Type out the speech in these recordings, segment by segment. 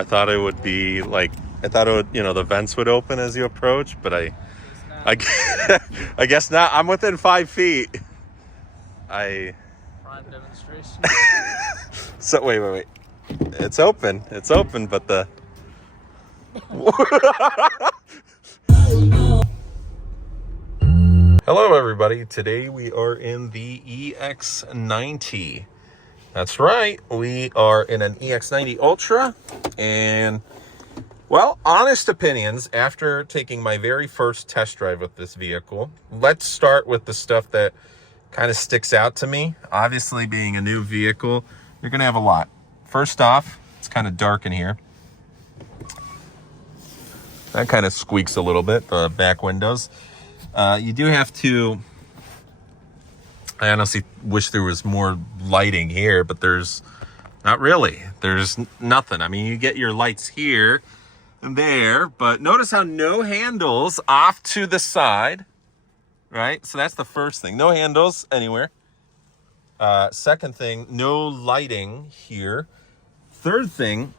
I thought it would be like, I thought it would, you know, the vents would open as you approach, but I guess not. I'm within 5 feet. Prime demonstration. So wait. It's open, but the Hello everybody. Today we are in the EX90. That's right. We are in an EX90 Ultra, and well, honest opinions after taking my very first test drive with this vehicle. Let's start with the stuff that kind of sticks out to me. Obviously, being a new vehicle, you're going to have a lot. First off, it's kind of dark in here. That kind of squeaks a little bit, the back windows. You do have to, I honestly wish there was more lighting here, but there's not really. There's nothing. I mean, you get your lights here and there, but notice how no handles off to the side, right? So that's the first thing. No handles anywhere. Second thing, no lighting here. Third thing,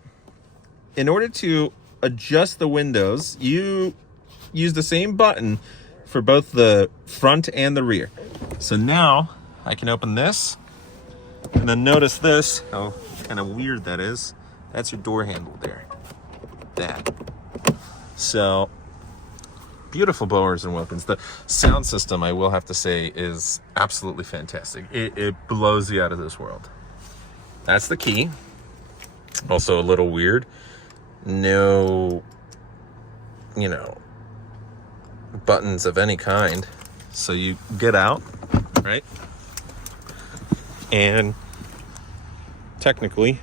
in order to adjust the windows, you use the same button for both the front and the rear. So now I can open this, and then notice this, how kind of weird that is. That's your door handle there. That. So beautiful blowers and weapons. The sound system, I will have to say, is absolutely fantastic. It blows you out of this world. That's the key. Also a little weird. No, you know, buttons of any kind. So you get out, right? And technically,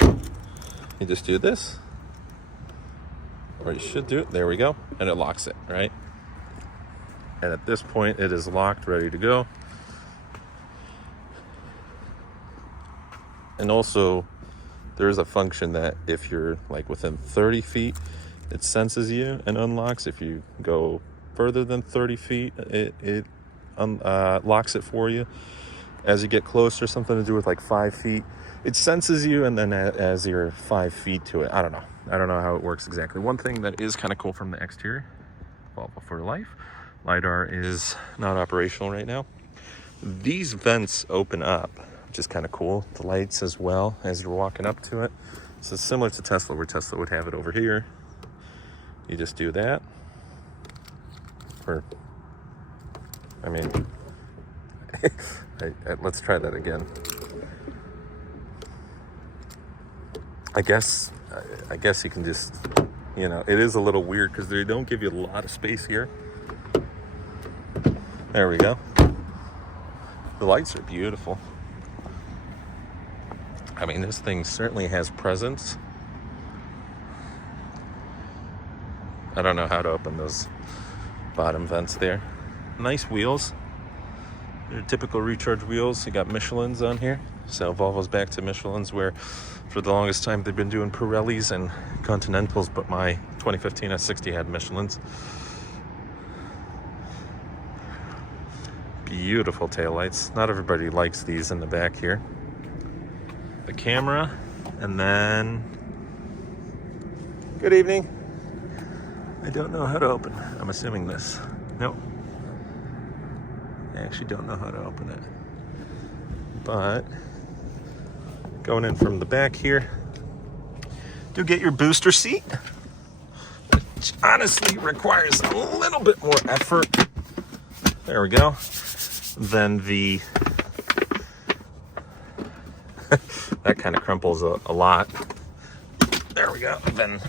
you just do this. Or you should do it. There we go. And it locks it, right? And at this point, it is locked, ready to go. And also, there is a function that if you're like within 30 feet, it senses you and unlocks. If you go further than 30 feet, it locks it for you. As you get closer, something to do with like 5 feet, it senses you, and then as you're 5 feet to it, I don't know how it works exactly. One thing that is kind of cool from the exterior, Volvo for life, LiDAR is not operational right now. These vents open up, which is kind of cool. The lights as well as you're walking up to it. So it's similar to Tesla, where Tesla would have it over here. You just do that. Or, I mean, let's try that again. I guess you can just, you know, it is a little weird because they don't give you a lot of space here. There we go. The lights are beautiful. I mean, this thing certainly has presence. I don't know how to open those bottom vents there. Nice wheels. They're typical recharge wheels. You got Michelin's on here. So Volvo's back to Michelin's, where for the longest time they've been doing Pirellis and Continentals, but my 2015 S60 had Michelin's. Beautiful taillights. Not everybody likes these in the back here. The camera, and then good evening. I don't know how to open. I'm assuming this. Nope. I actually don't know how to open it. But going in from the back here, do get your booster seat, which honestly requires a little bit more effort. There we go. Then the that kind of crumples a lot. There we go. Then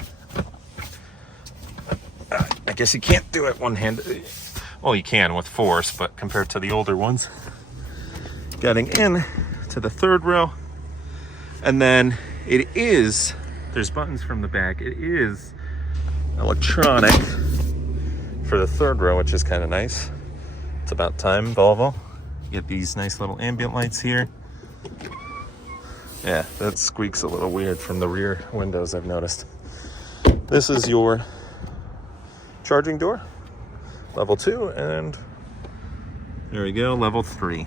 I guess you can't do it one-handed. Well, you can with force, but compared to the older ones. Getting in to the third row, and then there's buttons from the back. It is electronic for the third row, which is kind of nice. It's about time, Volvo. You get these nice little ambient lights here. Yeah, that squeaks a little weird from the rear windows, I've noticed. This is your charging door, level 2, and there we go, level 3.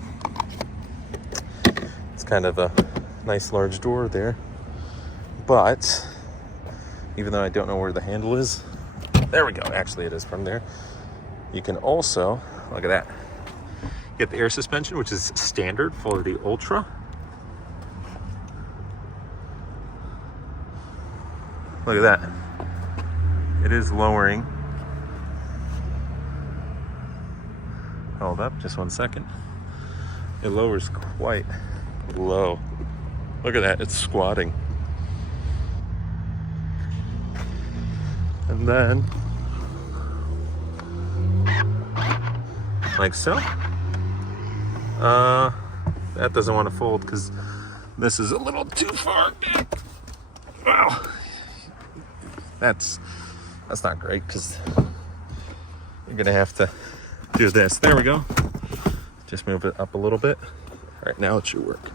It's kind of a nice large door there, but even though I don't know where the handle is. There we go. Actually, it is from there. You can also, look at that, get the air suspension, which is standard for the Ultra. Look at that. It is lowering. Hold up, just 1 second. It lowers quite low. Look at that, it's squatting. And then, like so. That doesn't want to fold because this is a little too far. Wow. That's not great because you're gonna have to do this. There we go. Just move it up a little bit. All right, now it should work.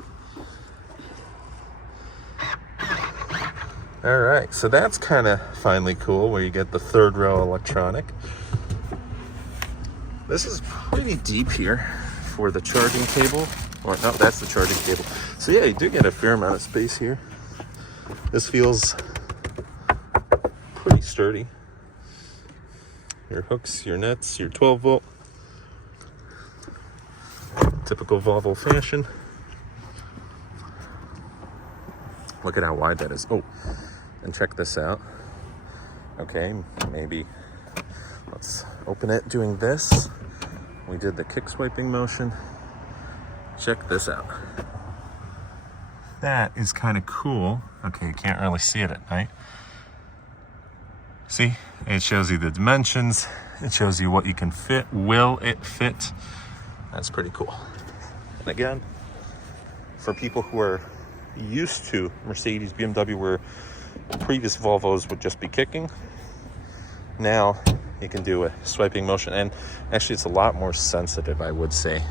All right, so that's kind of finally cool where you get the third row electronic. This is pretty deep here for the charging cable. Or no, that's the charging cable. So yeah, you do get a fair amount of space here. This feels pretty sturdy. Your hooks, your nuts, your 12 volt. Typical Volvo fashion. Look at how wide that is. Oh, and check this out. Okay, maybe let's open it doing this. We did the kick swiping motion. Check this out. That is kind of cool. Okay, you can't really see it at night. See, it shows you the dimensions. It shows you what you can fit. Will it fit? That's pretty cool. And again, for people who are used to Mercedes, BMW, where previous Volvos would just be kicking, now you can do a swiping motion. And actually, it's a lot more sensitive, I would say.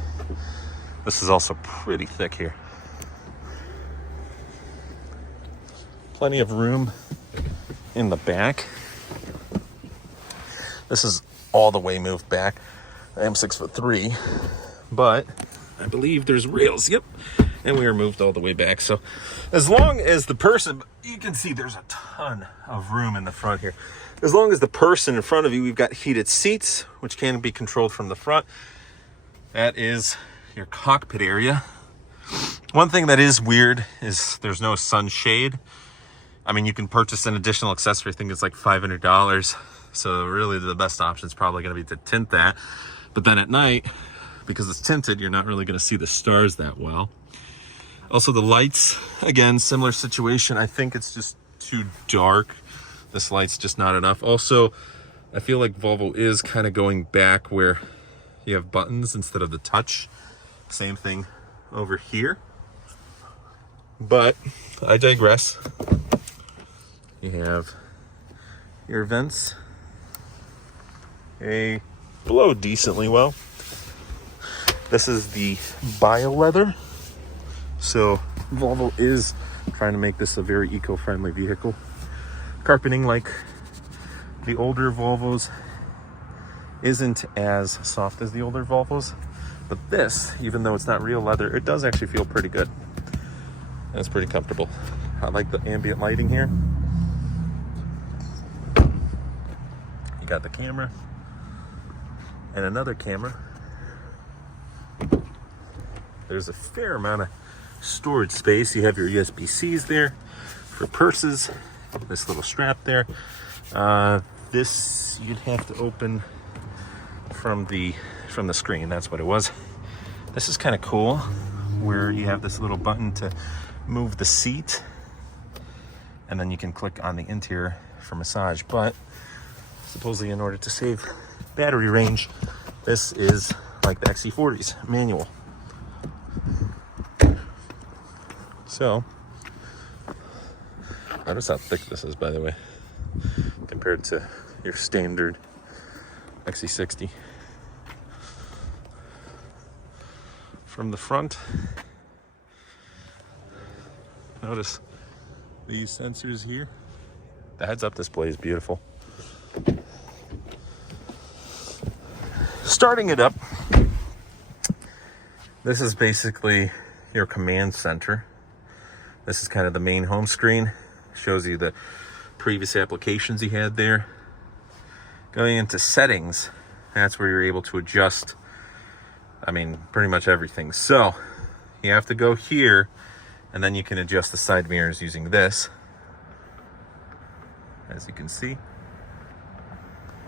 This is also pretty thick here. Plenty of room in the back. This is all the way moved back. I am 6'3", but I believe there's rails. Yep. And we are moved all the way back. So as long as the person, you can see there's a ton of room in the front here. As long as the person in front of you, we've got heated seats, which can be controlled from the front. That is your cockpit area. One thing that is weird is there's no sunshade. I mean, you can purchase an additional accessory. I think it's like $500. So really the best option is probably going to be to tint that. But then at night, because it's tinted, you're not really going to see the stars that well. Also the lights, again, similar situation. I think it's just too dark. This light's just not enough. Also, I feel like Volvo is kind of going back where you have buttons instead of the touch. Same thing over here. But I digress. You have your vents. They blow decently well. This is the bio leather. So Volvo is trying to make this a very eco-friendly vehicle. Carpeting, like the older Volvos, isn't as soft as the older Volvos. But this, even though it's not real leather, it does actually feel pretty good. And it's pretty comfortable. I like the ambient lighting here. You got the camera. And another camera. There's a fair amount of storage space. You have your USB-Cs there for purses. This little strap there. This you'd have to open from the screen. That's what it was. This is kind of cool, where you have this little button to move the seat, and then you can click on the interior for massage. But supposedly, in order to save battery range, this is like the XC40's manual. So notice how thick this is, by the way, compared to your standard XC60. From the front, notice these sensors here. The heads-up display is beautiful. Starting it up, this is basically your command center. This is kind of the main home screen. Shows you the previous applications he had there. Going into settings, that's where you're able to adjust, I mean, pretty much everything. So you have to go here, and then you can adjust the side mirrors using this. As you can see,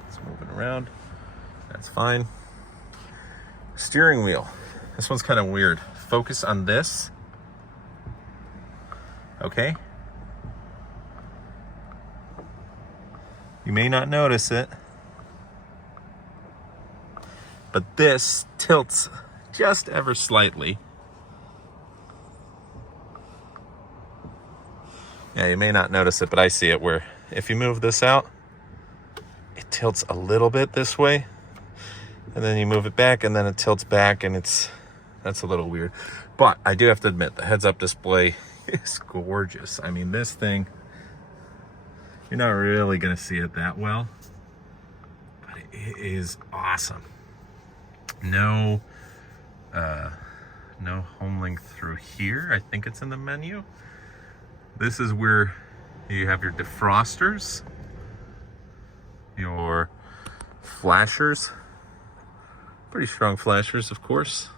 it's moving around. That's fine. Steering wheel. This one's kind of weird. Focus on this. Okay. You may not notice it, but this tilts just ever slightly. Yeah, you may not notice it, but I see it where if you move this out, it tilts a little bit this way, and then you move it back, and then it tilts back, and that's a little weird. But I do have to admit, the heads-up display is gorgeous. I mean, this thing, you're not really going to see it that well, but it is awesome. No home link through here. I think it's in the menu. This is where you have your defrosters, your flashers, pretty strong flashers, of course,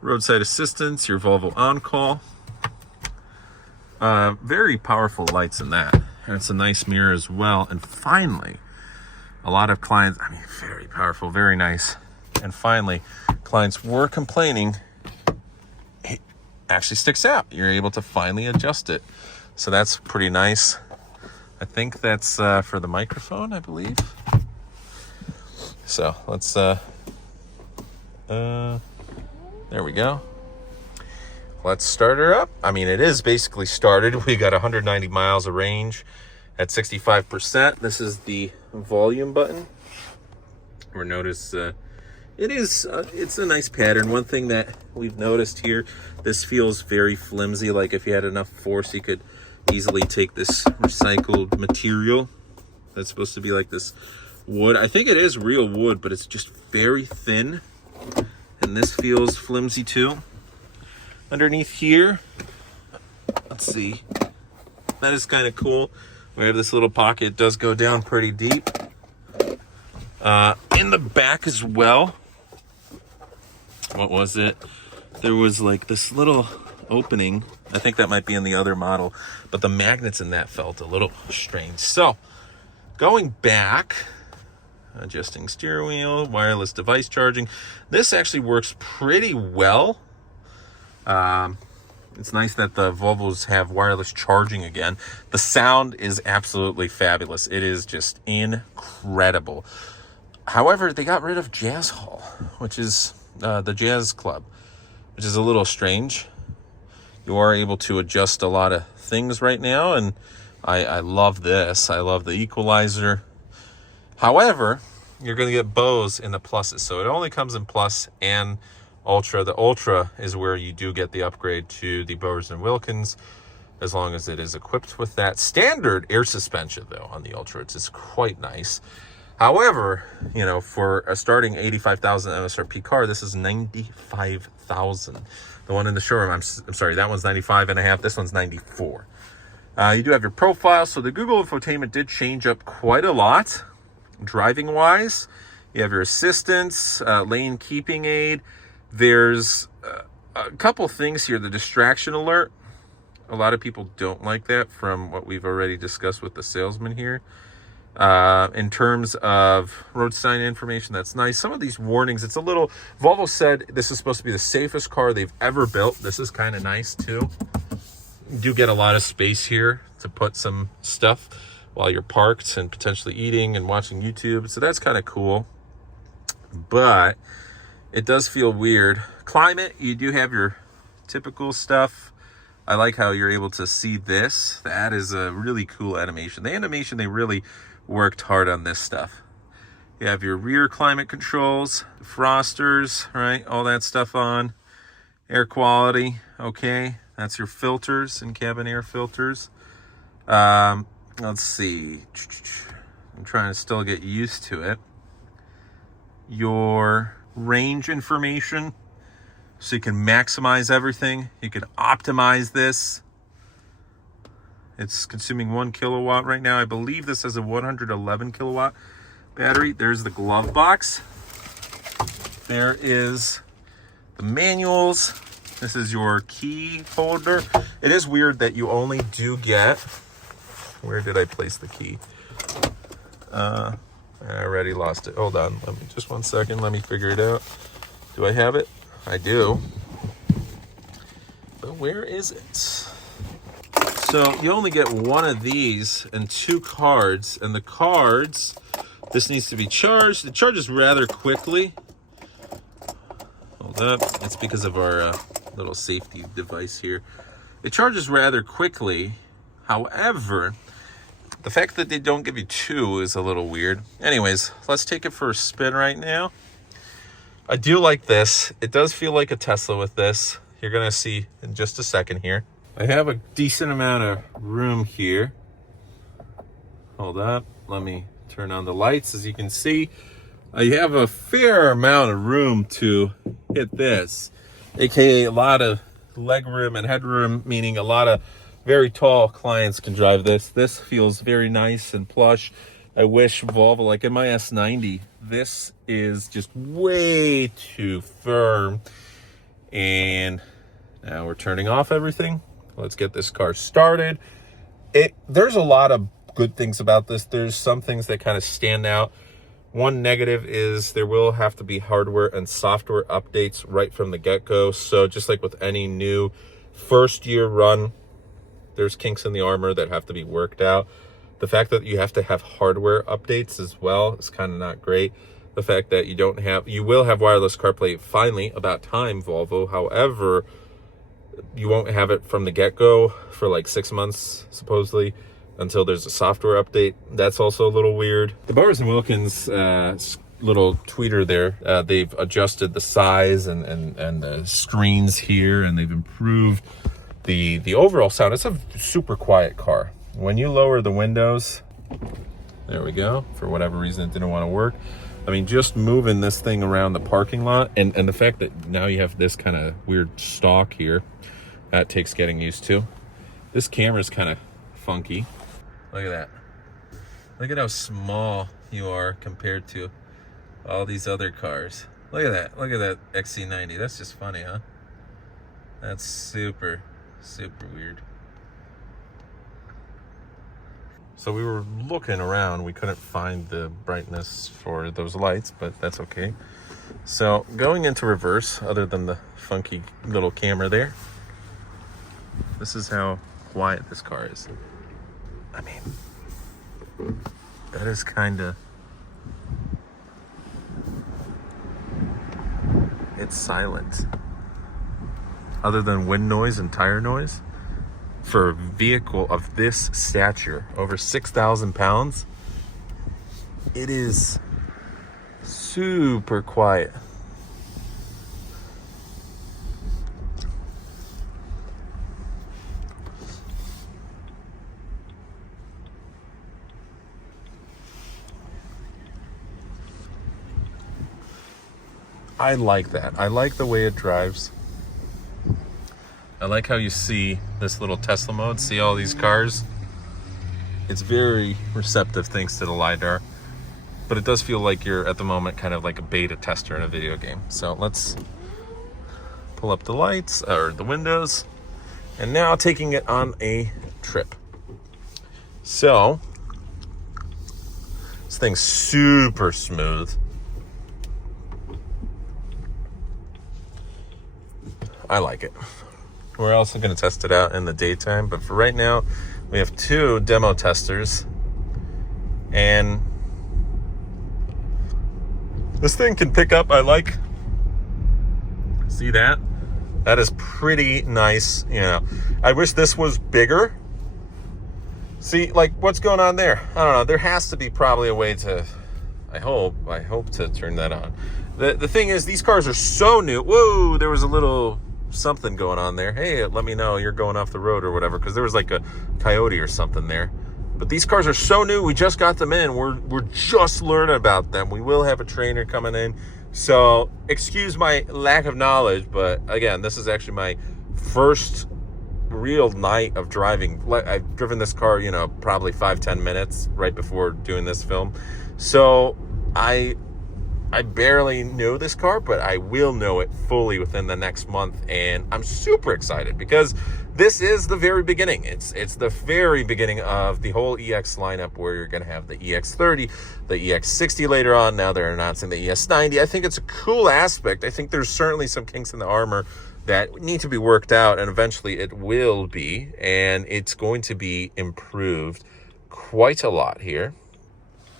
roadside assistance, your Volvo on-call, very powerful lights in that. And it's a nice mirror as well. And finally, a lot of clients, I mean, very powerful, very nice. And finally, clients were complaining, it actually sticks out. You're able to finally adjust it. So that's pretty nice. I think that's for the microphone, I believe. So let's, there we go. Let's start her up. I mean, it is basically started. We got 190 miles of range at 65%. This is the volume button. Or notice it's a nice pattern. One thing that we've noticed here, this feels very flimsy. Like if you had enough force, you could easily take this recycled material that's supposed to be like this wood. I think it is real wood, but it's just very thin. And this feels flimsy too. Underneath here, let's see, that is kind of cool. We have this little pocket. It does go down pretty deep. In the back as well, what was it? There was like this little opening. I think that might be in the other model, but the magnets in that felt a little strange. So going back, adjusting steering wheel, wireless device charging. This actually works pretty well. It's nice that the Volvos have wireless charging again. The sound is absolutely fabulous. It is just incredible. However, they got rid of Jazz Hall, which is the Jazz Club, which is a little strange. You are able to adjust a lot of things right now, and I love this. I love the equalizer. However, you're going to get Bose in the pluses, so it only comes in Plus and Ultra. The Ultra is where you do get the upgrade to the Bowers & Wilkins, as long as it is equipped with that standard air suspension, though, on the Ultra. It's quite nice. However, you know, for a starting 85,000 MSRP car, this is 95,000. The one in the showroom, I'm sorry, that one's 95.5. This one's 94. You do have your profile. So the Google Infotainment did change up quite a lot, driving wise. You have your assistance, lane keeping aid. There's a couple things here. The distraction alert. A lot of people don't like that, from what we've already discussed with the salesman here. In terms of road sign information, that's nice. Some of these warnings, it's a little, Volvo said this is supposed to be the safest car they've ever built. This is kind of nice too. You do get a lot of space here to put some stuff while you're parked and potentially eating and watching YouTube. So that's kind of cool. But it does feel weird. Climate, you do have your typical stuff. I like how you're able to see this. That is a really cool animation. The animation, they really worked hard on this stuff. You have your rear climate controls, frosters, right? All that stuff on. Air quality, okay. That's your filters and cabin air filters. Let's see. I'm trying to still get used to it. Your range information, so you can maximize everything. You can optimize this. It's consuming 1 kilowatt right now. I believe this has a 111 kilowatt battery. There's the glove box. There is the manuals. This is your key holder. It is weird that you only do get, where did I place the key? I already lost it. Hold on, let me just 1 second. Let me figure it out. Do I have it? I do. But where is it? So you only get 1 of these and 2 cards, and the cards, this needs to be charged. It charges rather quickly. Hold up, it's because of our little safety device here. It charges rather quickly. However, the fact that they don't give you 2 is a little weird. Anyways, let's take it for a spin right now. I do like this. It does feel like a Tesla with this. You're gonna see in just a second here. I have a decent amount of room here. Hold up, let me turn on the lights. As you can see, I have a fair amount of room to hit this, aka a lot of leg room and headroom, meaning a lot of very tall clients can drive this. This feels very nice and plush. I wish Volvo, like in my S90, this is just way too firm. And now we're turning off everything. Let's get this car started. There's a lot of good things about this. There's some things that kind of stand out. One negative is there will have to be hardware and software updates right from the get-go. So just like with any new first-year run, there's kinks in the armor that have to be worked out. The fact that you have to have hardware updates as well is kind of not great. The fact that you will have wireless CarPlay finally, about time, Volvo. However, you won't have it from the get-go for like 6 months, supposedly, until there's a software update. That's also a little weird. The Bowers & Wilkins little tweeter there, they've adjusted the size and the screens here, and they've improved the overall sound. It's a super quiet car. When you lower the windows, there we go. For whatever reason, it didn't want to work. I mean, just moving this thing around the parking lot, and the fact that now you have this kind of weird stalk here, that takes getting used to. This camera's kind of funky. Look at that. Look at how small you are compared to all these other cars. Look at that. Look at that XC90. That's just funny, huh? That's super, super weird. So we were looking around. We couldn't find the brightness for those lights, but that's okay. So going into reverse, other than the funky little camera there, this is how quiet this car is. I mean, that is kind of, it's silent. Other than wind noise and tire noise, for a vehicle of this stature, over 6,000 pounds, it is super quiet. I like that. I like the way it drives. I like how you see this little Tesla mode. See all these cars? It's very receptive thanks to the LiDAR. But it does feel like you're, at the moment, kind of like a beta tester in a video game. So let's pull up the lights, or the windows. And now taking it on a trip. So, this thing's super smooth. I like it. We're also going to test it out in the daytime, but for right now, we have 2 demo testers, and this thing can pick up. I like, see that? That is pretty nice. You know, I wish this was bigger. See, like, what's going on there? I don't know. There has to be probably a way to, I hope to turn that on. The thing is, these cars are so new. Whoa, there was a little something going on there. Hey, let me know you're going off the road or whatever, because there was like a coyote or something there. But these cars are so new. We just got them in. We're just learning about them. We will have a trainer coming in, so excuse my lack of knowledge, but again, this is actually my first real night of driving. I've driven this car, you know, probably 5-10 minutes right before doing this film. So I barely know this car, but I will know it fully within the next month, and I'm super excited because this is the very beginning. It's the very beginning of the whole EX lineup, where you're going to have the EX30, the EX60 later on. Now they're announcing the ES90. I think it's a cool aspect. I think there's certainly some kinks in the armor that need to be worked out, and eventually it will be, and it's going to be improved quite a lot here.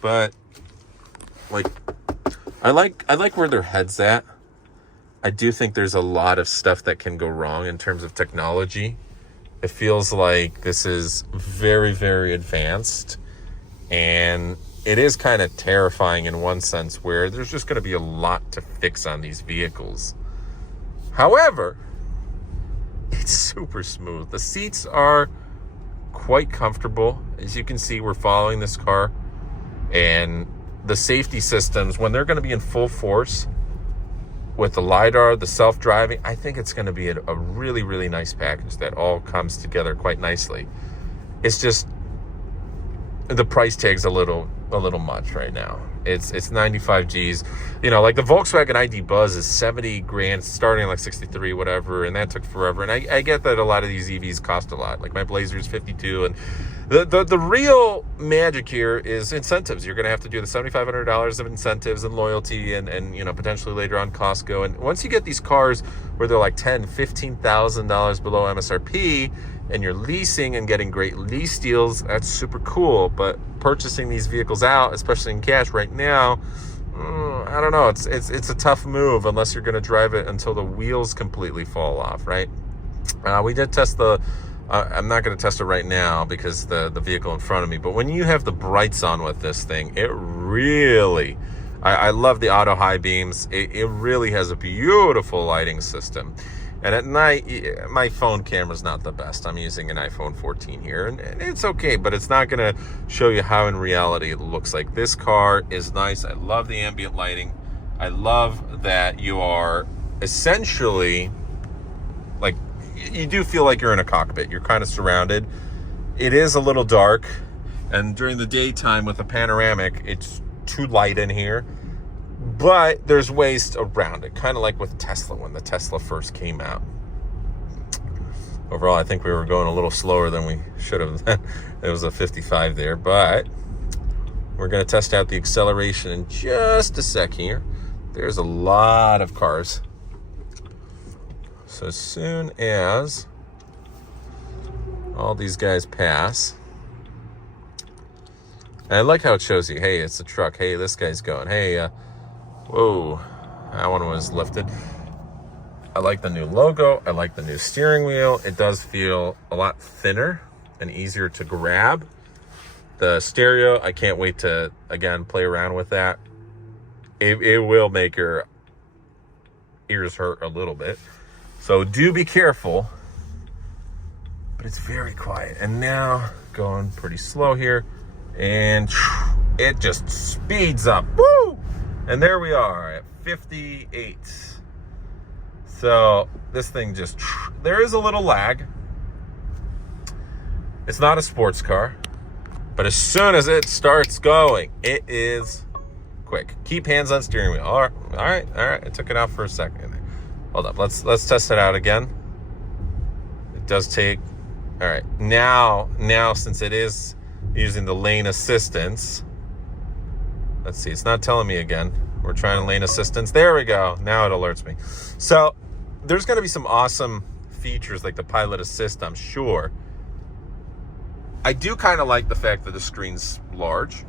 But like, I like where their head's at. I do think there's a lot of stuff that can go wrong in terms of technology. It feels like this is very, very advanced, and it is kind of terrifying in one sense, where there's just going to be a lot to fix on these vehicles. However, it's super smooth. The seats are quite comfortable. As you can see, we're following this car, and the safety systems, when they're going to be in full force with the LiDAR, the self-driving, I think it's going to be a really, really nice package that all comes together quite nicely. It's just the price tag's a little much right now. It's 95 G's. You know, like the Volkswagen ID Buzz is 70 grand, starting at like 63, whatever, and that took forever. And I get that a lot of these EVs cost a lot. Like my Blazer is 52, and the real magic here is incentives. You're going to have to do the $7,500 of incentives and loyalty, and you know, potentially later on Costco. And once you get these cars where they're like $10,000, $15,000 below MSRP, and you're leasing and getting great lease deals, that's super cool. But purchasing these vehicles out, especially in cash right now, I don't know. It's a tough move unless you're going to drive it until the wheels completely fall off, right? We did test the. I'm not going to test it right now because the vehicle in front of me. But when you have the brights on with this thing, it really. I love the auto high beams. It really has a beautiful lighting system. And at night, my phone camera's not the best. I'm using an iPhone 14 here, and it's okay, but it's not going to show you how in reality it looks like. This car is nice. I love the ambient lighting. I love that you are essentially, like, you do feel like you're in a cockpit. You're kind of surrounded. It is a little dark, and during the daytime with a panoramic, it's too light in here. But there's ways around it, kind of like with Tesla when the Tesla first came out. Overall, I think we were going a little slower than we should have. It was a 55 there, but we're going to test out the acceleration in just a sec here. There's a lot of cars. So as soon as all these guys pass, and I like how it shows you, hey, it's a truck. Hey, this guy's going. Hey, whoa, that one was lifted. I like the new logo. I like the new steering wheel. It does feel a lot thinner and easier to grab. The stereo, I can't wait to, again, play around with that. It will make your ears hurt a little bit. So do be careful. But it's very quiet. And now, going pretty slow here. And it just speeds up. Woo! And there we are at 58. So this thing just, there is a little lag. It's not a sports car, but as soon as it starts going, it is quick. Keep hands on steering wheel. All right. I took it out for a second. Hold up. Let's test it out again. It does take. All right. Now since it is using the lane assistance. Let's see, it's not telling me again. We're trying lane assistance. There we go. Now it alerts me. So there's going to be some awesome features like the pilot assist, I'm sure. I do kind of like the fact that the screen's large.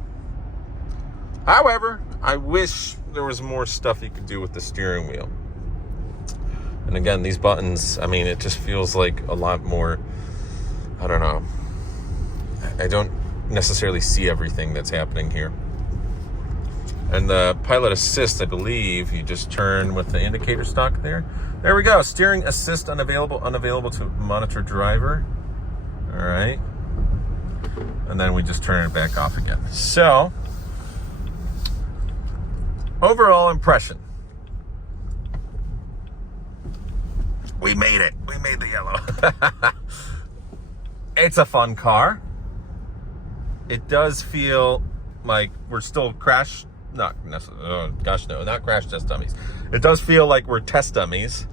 However, I wish there was more stuff you could do with the steering wheel. And again, these buttons, I mean, it just feels like a lot more, I don't know. I don't necessarily see everything that's happening here. And the pilot assist, I believe, you just turn with the indicator stalk there. There we go. Steering assist unavailable to monitor driver. All right. And then we just turn it back off again. So, overall impression. We made it. We made the yellow. It's a fun car. It does feel like we're still not crash test dummies. It does feel like we're test dummies.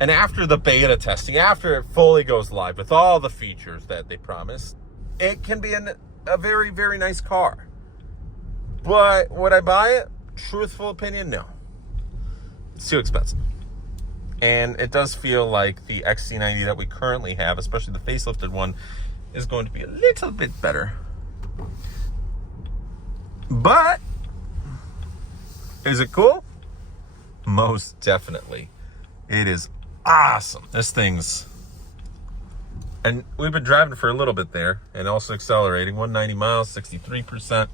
And after the beta testing, after it fully goes live with all the features that they promised, it can be a very, very nice car. But would I buy it? Truthful opinion, no. It's too expensive. And it does feel like the XC90 that we currently have, especially the facelifted one, is going to be a little bit better. But is it cool? Most definitely. It is awesome. This thing's, and we've been driving for a little bit there and also accelerating 190 miles, 63%.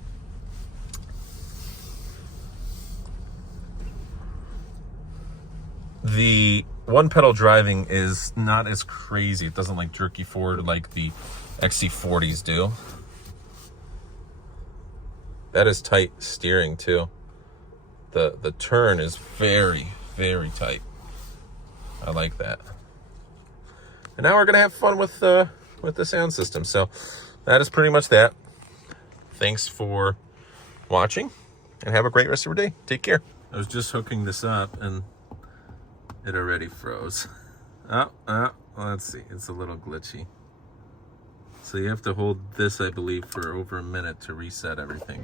The one pedal driving is not as crazy. It doesn't like jerky forward like the XC40s do. That is tight steering too. The turn is very, very tight. I like that. And now we're gonna have fun with the sound system. So that is pretty much that. Thanks for watching and have a great rest of your day. Take care. I was just hooking this up and it already froze. Let's see. It's a little glitchy. So you have to hold this, I believe, for over a minute to reset everything.